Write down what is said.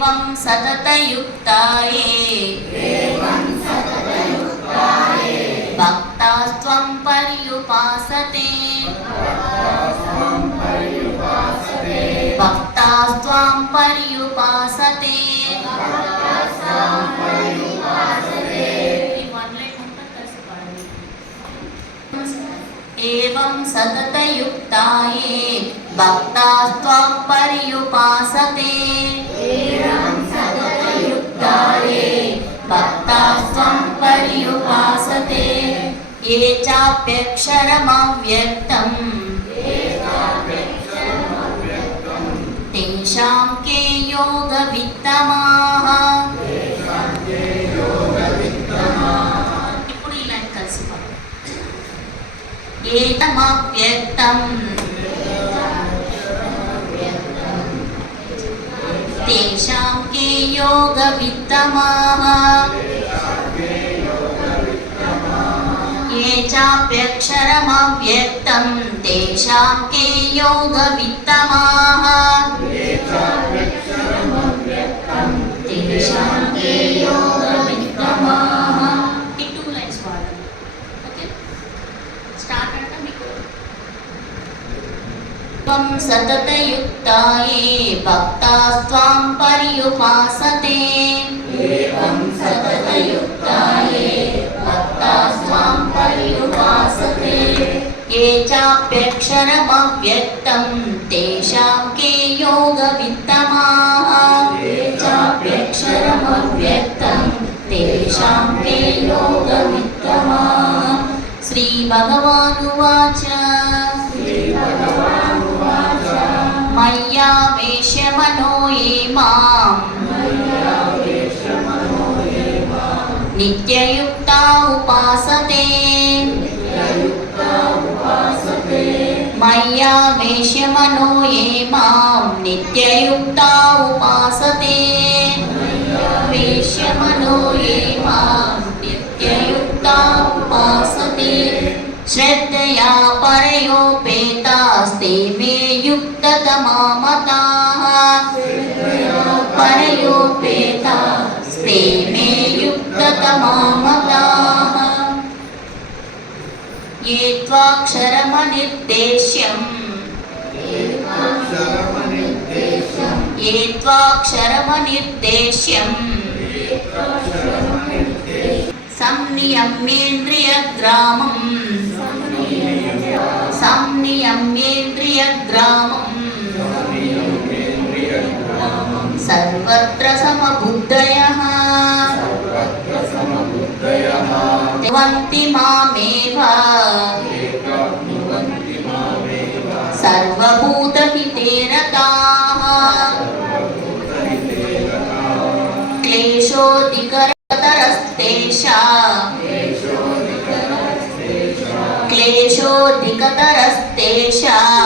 एवं सततयुक्ताये भक्तास्त्वं पर्युपासते भक्तास्त्वां पर्युपासते एवं सततयुक्ताये भक्तास्त्वां पर्युपासते भक्तास्त्वं पर्युपासते ये चाप्यक्षरमव्यक्तम् तेषां के योगवित्तमाः ఇప్పుడు ఇలా కలిసిపోయి ఏతమవ్యక్తం तेषां के योगवित्तमाः ये चाप्यक्षरमव्यक्तं तेषां के योगवित्तमाः तेषां के योगवित्तमाः ఈ 2 లైన్స్ వాడండి ఓకే స్టార్ట్ అంటే మీకు त्वं सततयुक्ताये भक्तास्त्वां पर्युपासते एवं सततयुक्ताये भक्तास्त्वां पर्युपासते ये चाप्यक्षरमव्यक्तं तेषां के योगवित्तमाः ये चाप्यक्षरमव्यक्तं तेषां के योगवित्तमाः श्रीभगवानुवाच मय्यावेश्य मनो ये मां नित्ययुक्ता उपासते मय्यावेश्य मनो ये मां नित्ययुक्ता उपासते वेश्य मनो ये मां नित्ययुक्ता उपासते श्रद्धया परयोपेतास्ते मे युक्ततमा मताः परयोपेतास्ते मे युक्ततमा मताः ये त्वाक्षरमनिर्देश्यम् संनियम्येन्द्रियग्रामम् सर्वत्र समबुद्धयः नुवन्ति मामेव सर्वभूतहिते रताः क्लेशोऽधिकतरस्तेषां